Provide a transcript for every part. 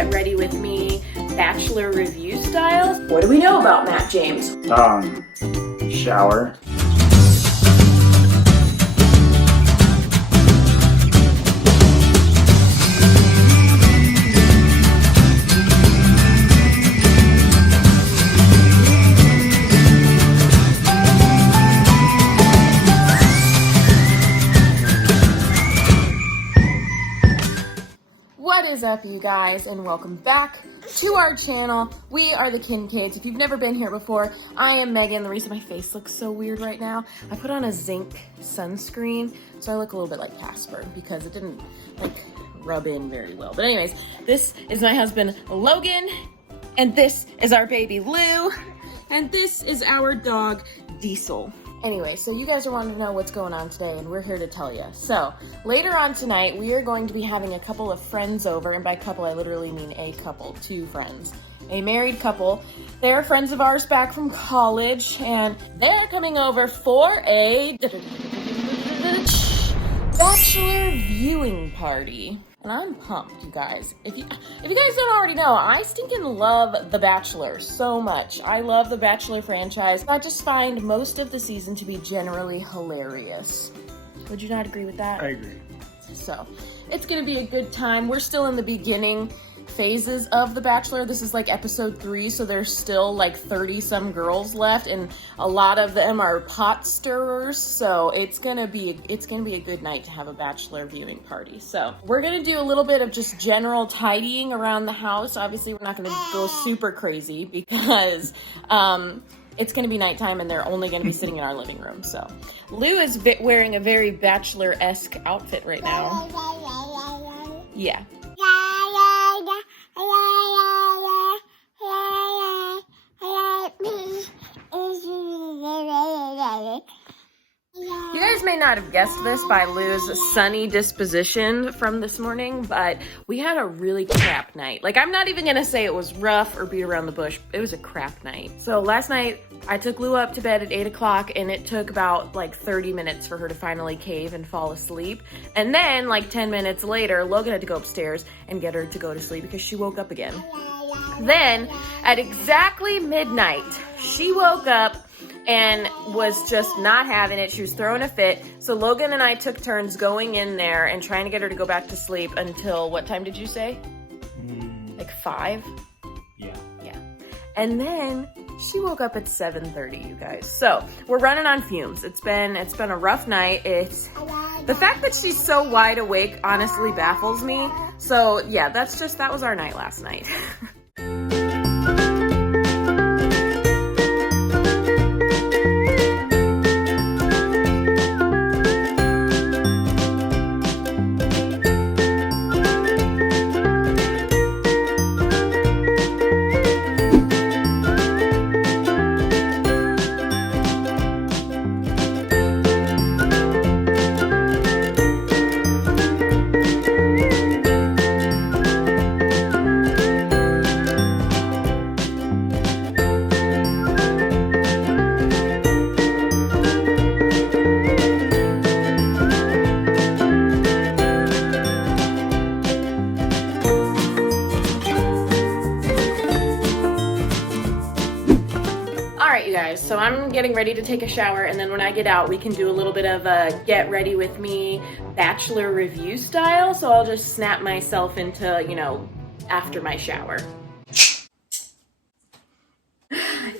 Get Ready With Me Bachelor review style. What do we know about Matt James? Shower. What is up, you guys, and welcome back to our channel. We are the Kincaids. If you've never been here before, I am Megan. The reason my face looks so weird right now, I put on a zinc sunscreen, so I look a little bit like Casper because it didn't rub in very well. But anyways, this is my husband Logan, and this is our baby Lou, and this is our dog Diesel. Anyway, so you guys are wanting to know what's going on today, and we're here to tell you. So, later on tonight, we are going to be having a couple of friends over, and by couple, I literally mean a couple, two friends. A married couple. They're friends of ours back from college, and they're coming over for a bachelor viewing party. And I'm pumped, you guys. If you guys don't already know, I stinking love The Bachelor so much. I love the Bachelor franchise. I just find most of the season to be generally hilarious. Would you not agree with that? I agree. So, it's gonna be a good time. We're still in the beginning phases of The Bachelor. This is like episode 3, so there's still like 30 some girls left, and a lot of them are pot stirrers, so it's gonna be a good night to have a Bachelor viewing party. So we're gonna do a little bit of just general tidying around the house. Obviously we're not gonna go super crazy because it's gonna be nighttime and they're only gonna be sitting in our living room. So Lou is wearing a very Bachelor-esque outfit right now. Yeah. You guys may not have guessed this by Lou's sunny disposition from this morning, but we had a really crap night. Like, I'm not even gonna say it was rough or beat around the bush. It was a crap night. So last night, I took Lou up to bed at 8 o'clock, and it took about like 30 minutes for her to finally cave and fall asleep. And then like 10 minutes later, Logan had to go upstairs and get her to go to sleep because she woke up again. Then at exactly midnight, she woke up and was just not having it. She was throwing a fit. So Logan and I took turns going in there and trying to get her to go back to sleep until, what time did you say? Like 5? Yeah. Yeah. And then she woke up at 7:30, you guys. So we're running on fumes. It's been a rough night. The fact that she's so wide awake honestly baffles me. So yeah, that was our night last night. You guys, so I'm getting ready to take a shower, and then when I get out we can do a little bit of a Get Ready With Me Bachelor review style. So I'll just snap myself into, after my shower.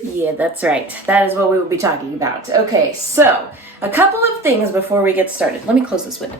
Yeah, that's right. That is what we will be talking about. Okay, so a couple of things before we get started. Let me close this window.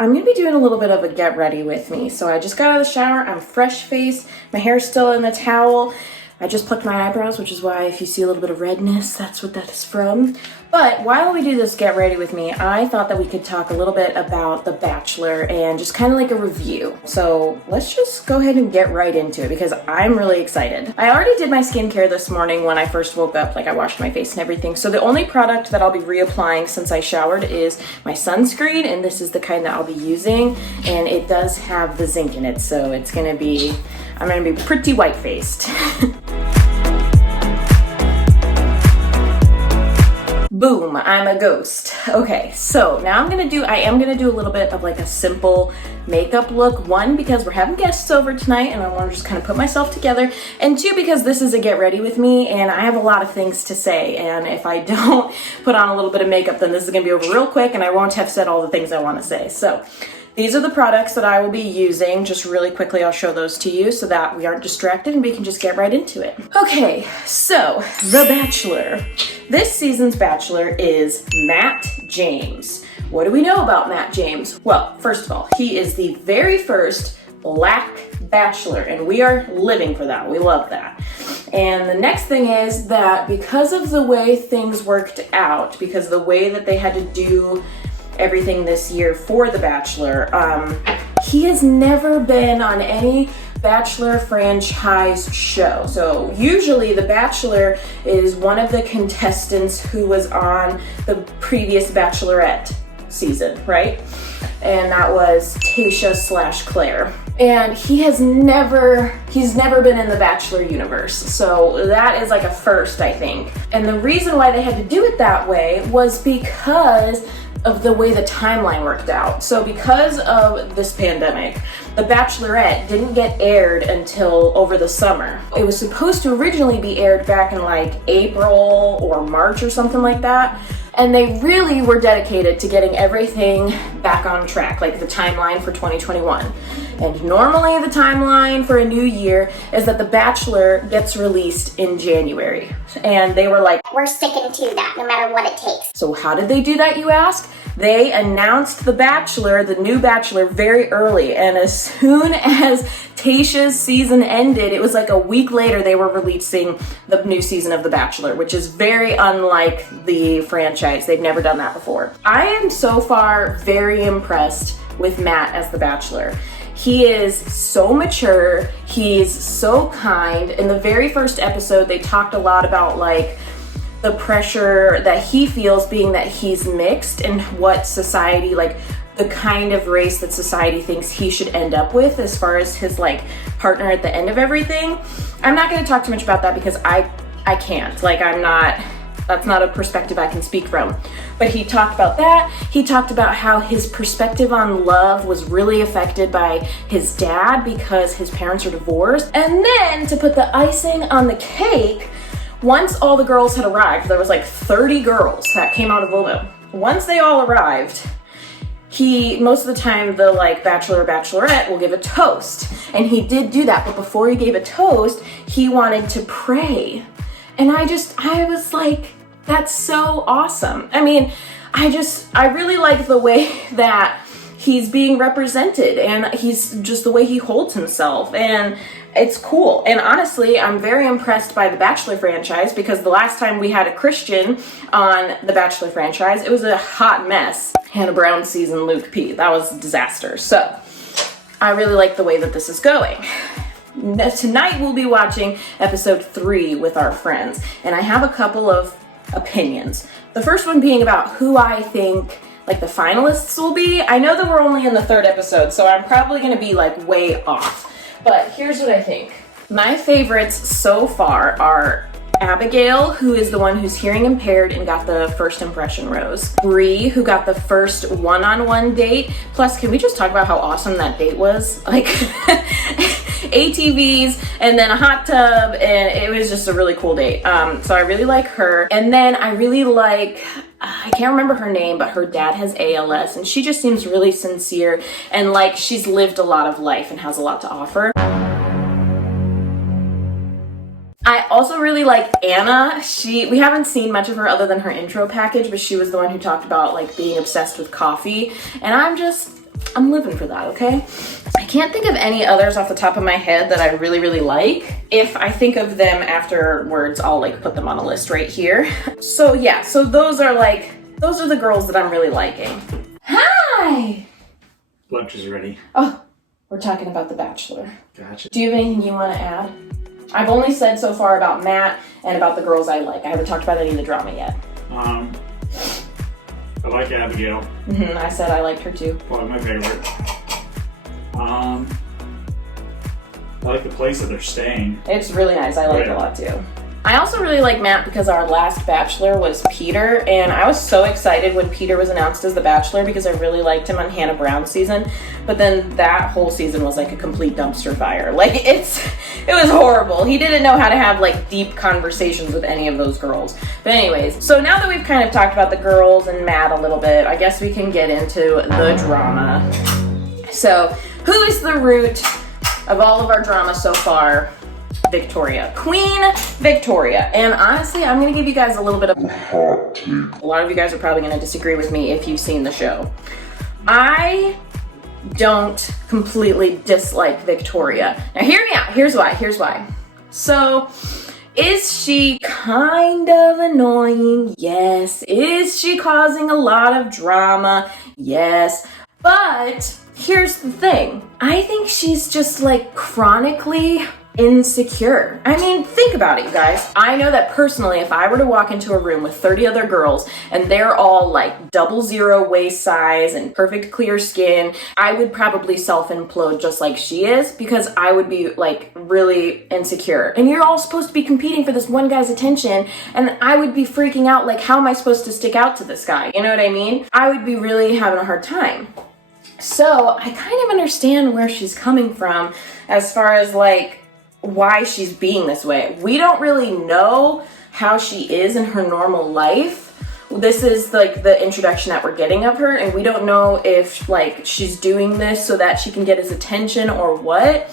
I'm gonna be doing a little bit of a Get Ready With Me. So I just got out of the shower, I'm fresh faced, my hair's still in the towel. I just plucked my eyebrows, which is why if you see a little bit of redness, that's what that is from. But while we do this Get Ready With Me, I thought that we could talk a little bit about The Bachelor and just kind of like a review. So let's just go ahead and get right into it because I'm really excited. I already did my skincare this morning when I first woke up, like I washed my face and everything. So the only product that I'll be reapplying since I showered is my sunscreen, and this is the kind that I'll be using. And it does have the zinc in it, so I'm gonna be pretty white-faced. Boom, I'm a ghost. Okay, so now I am gonna do a little bit of like a simple makeup look. One, because we're having guests over tonight and I wanna just kind of put myself together. And two, because this is a get ready with me and I have a lot of things to say. And if I don't put on a little bit of makeup, then this is gonna be over real quick and I won't have said all the things I wanna say. So these are the products that I will be using. Just really quickly, I'll show those to you so that we aren't distracted and we can just get right into it. Okay, so The Bachelor. This season's Bachelor is Matt James. What do we know about Matt James? Well, first of all, he is the very first Black Bachelor, and we are living for that. We love that. And the next thing is that because of the way things worked out, because of the way that they had to do everything this year for The Bachelor, he has never been on any Bachelor franchise show. So usually The Bachelor is one of the contestants who was on the previous Bachelorette season, right? And that was Tayshia/Claire. And he's never been in the Bachelor universe. So that is like a first, I think. And the reason why they had to do it that way was because of the way the timeline worked out. So because of this pandemic, The Bachelorette didn't get aired until over the summer. It was supposed to originally be aired back in like April or March or something like that. And they really were dedicated to getting everything back on track, like the timeline for 2021. And normally the timeline for a new year is that The Bachelor gets released in January. And they were like, we're sticking to that no matter what it takes. so how did they do that, you ask? They announced The Bachelor, the new Bachelor, very early. And as soon as Tayshia's season ended, it was like a week later they were releasing the new season of The Bachelor, which is very unlike the franchise. They've never done that before. I am so far very impressed with Matt as The Bachelor. He is so mature, he's so kind. In the very first episode, they talked a lot about like the pressure that he feels being that he's mixed and what society, like the kind of race that society thinks he should end up with as far as his like partner at the end of everything. I'm not gonna talk too much about that because I can't, like that's not a perspective I can speak from. But he talked about that. He talked about how his perspective on love was really affected by his dad because his parents are divorced. And then to put the icing on the cake, once all the girls had arrived, there was like 30 girls that came out of Volvo. Once they all arrived, most of the time the like Bachelor or Bachelorette will give a toast. And he did do that, but before he gave a toast, he wanted to pray. And I was like, that's so awesome. I mean, I really like the way that he's being represented and he's just the way he holds himself and it's cool. And honestly, I'm very impressed by the Bachelor franchise because the last time we had a Christian on the Bachelor franchise, it was a hot mess. Hannah Brown season, Luke P. That was a disaster. So I really like the way that this is going. Tonight we'll be watching episode 3 with our friends, and I have a couple of opinions. The first one being about who I think like the finalists will be. I know that we're only in the 3rd episode, so I'm probably gonna be like way off, but here's what I think. My favorites so far are Abigail, who is the one who's hearing impaired and got the first impression rose. Bree, who got the first one-on-one date. Plus, can we just talk about how awesome that date was? Like ATVs and then a hot tub, and it was just a really cool date. So I really like her. And then I really like, I can't remember her name, but her dad has ALS and she just seems really sincere and like she's lived a lot of life and has a lot to offer. I also really like Anna. We haven't seen much of her other than her intro package, but she was the one who talked about like being obsessed with coffee. And I'm living for that, okay? I can't think of any others off the top of my head that I really, really like. If I think of them afterwards, I'll like put them on a list right here. So yeah, so those are the girls that I'm really liking. Hi! Lunch is ready. Oh, we're talking about The Bachelor. Gotcha. Do you have anything you want to add? I've only said so far about Matt and about the girls I like. I haven't talked about any of the drama yet. I like Abigail. I said I liked her too. Probably my favorite. I like the place that they're staying. It's really nice. I like it a lot too. I also really like Matt because our last Bachelor was Peter, and I was so excited when Peter was announced as the Bachelor because I really liked him on Hannah Brown's season, but then that whole season was like a complete dumpster fire. Like, it was horrible. He didn't know how to have like deep conversations with any of those girls. But anyways, so now that we've kind of talked about the girls and Matt a little bit, I guess we can get into the drama. So, who is the root of all of our drama so far? Victoria. Queen Victoria. And honestly, I'm going to give you guys a little bit of a hot take. A lot of you guys are probably going to disagree with me if you've seen the show. I don't completely dislike Victoria. Now hear me out. Here's why. So, is she kind of annoying? Yes. Is she causing a lot of drama? Yes. But here's the thing. I think she's just like chronically insecure. I mean, think about it, you guys. I know that personally, if I were to walk into a room with 30 other girls and they're all like 00 waist size and perfect clear skin, I would probably self-implode just like she is because I would be like really insecure. And you're all supposed to be competing for this one guy's attention, and I would be freaking out like, how am I supposed to stick out to this guy? You know what I mean? I would be really having a hard time. So I kind of understand where she's coming from as far as like why she's being this way. We don't really know how she is in her normal life. This is like the introduction that we're getting of her, and we don't know if like she's doing this so that she can get his attention or what.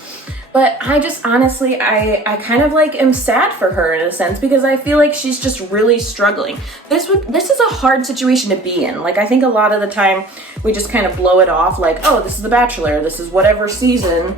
But I just honestly, I kind of like am sad for her in a sense because I feel like she's just really struggling. This is a hard situation to be in. Like, I think a lot of the time we just kind of blow it off like, oh, this is The Bachelor, this is whatever season.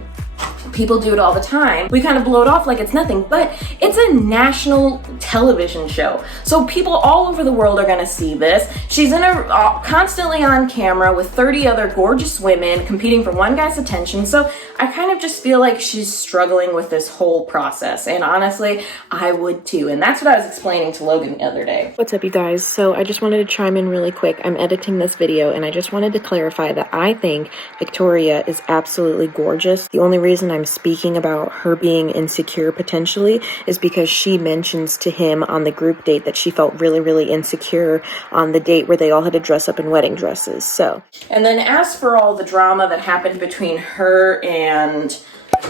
People do it all the time. We kind of blow it off like it's nothing, but it's a national television show. So people all over the world are gonna see this. She's constantly on camera with 30 other gorgeous women competing for one guy's attention. So I kind of just feel like she's struggling with this whole process. And honestly, I would too. And that's what I was explaining to Logan the other day. What's up, you guys? So I just wanted to chime in really quick. I'm editing this video and I just wanted to clarify that I think Victoria is absolutely gorgeous. The only reason I'm speaking about her being insecure potentially is because she mentions to him on the group date that she felt really, really insecure on the date where they all had to dress up in wedding dresses. So, and then as for all the drama that happened between her and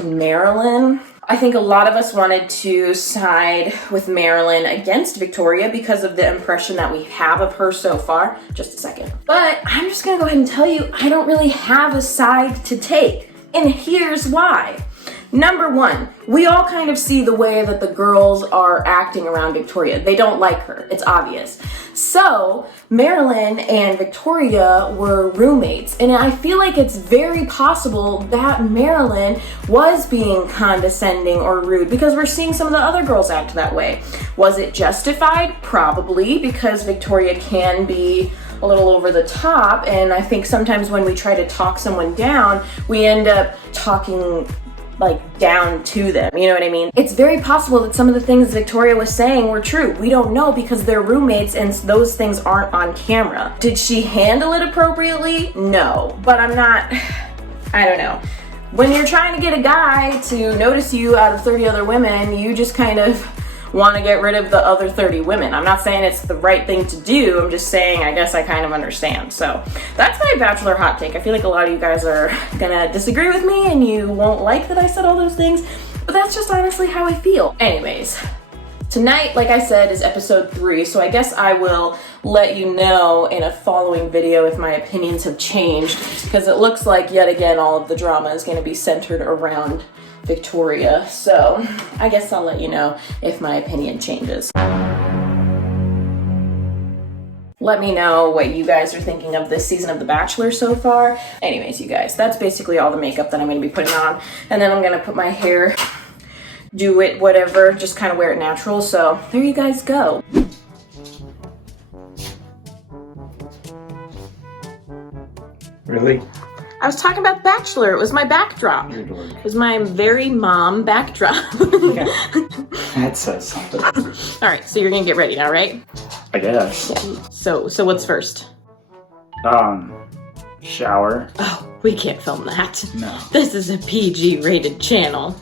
Marilyn, I think a lot of us wanted to side with Marilyn against Victoria because of the impression that we have of her so far. Just a second. But I'm just gonna go ahead and tell you, I don't really have a side to take. And here's why. Number one, we all kind of see the way that the girls are acting around Victoria. They don't like her. It's obvious. So Marilyn and Victoria were roommates, and I feel like it's very possible that Marilyn was being condescending or rude because we're seeing some of the other girls act that way. Was it justified? Probably, because Victoria can be a little over the top, and I think sometimes when we try to talk someone down, we end up talking like down to them, you know what I mean? It's very possible that some of the things Victoria was saying were true. We don't know because they're roommates and those things aren't on camera. Did she handle it appropriately? No, but I don't know. When you're trying to get a guy to notice you out of 30 other women, you just kind of want to get rid of the other 30 women. I'm not saying it's the right thing to do. I'm just saying I guess I kind of understand. So that's my Bachelor hot take. I feel like a lot of you guys are gonna disagree with me and you won't like that I said all those things, but that's just honestly how I feel. Anyways, tonight, like I said, is episode 3, so I guess I will let you know in a following video if my opinions have changed, because it looks like yet again all of the drama is going to be centered around Victoria, so I guess I'll let you know if my opinion changes. Let me know what you guys are thinking of this season of The Bachelor so far. Anyways, you guys, that's basically all the makeup that I'm going to be putting on, and then I'm going to put my hair, do it whatever, just kind of wear it natural. So there you guys go. Really? I was talking about Bachelor. It was my backdrop. It was my very mom backdrop. Yeah. That says something. All right, so you're gonna get ready now, right? I guess. So what's first? Shower. Oh, we can't film that. No. This is a PG rated channel.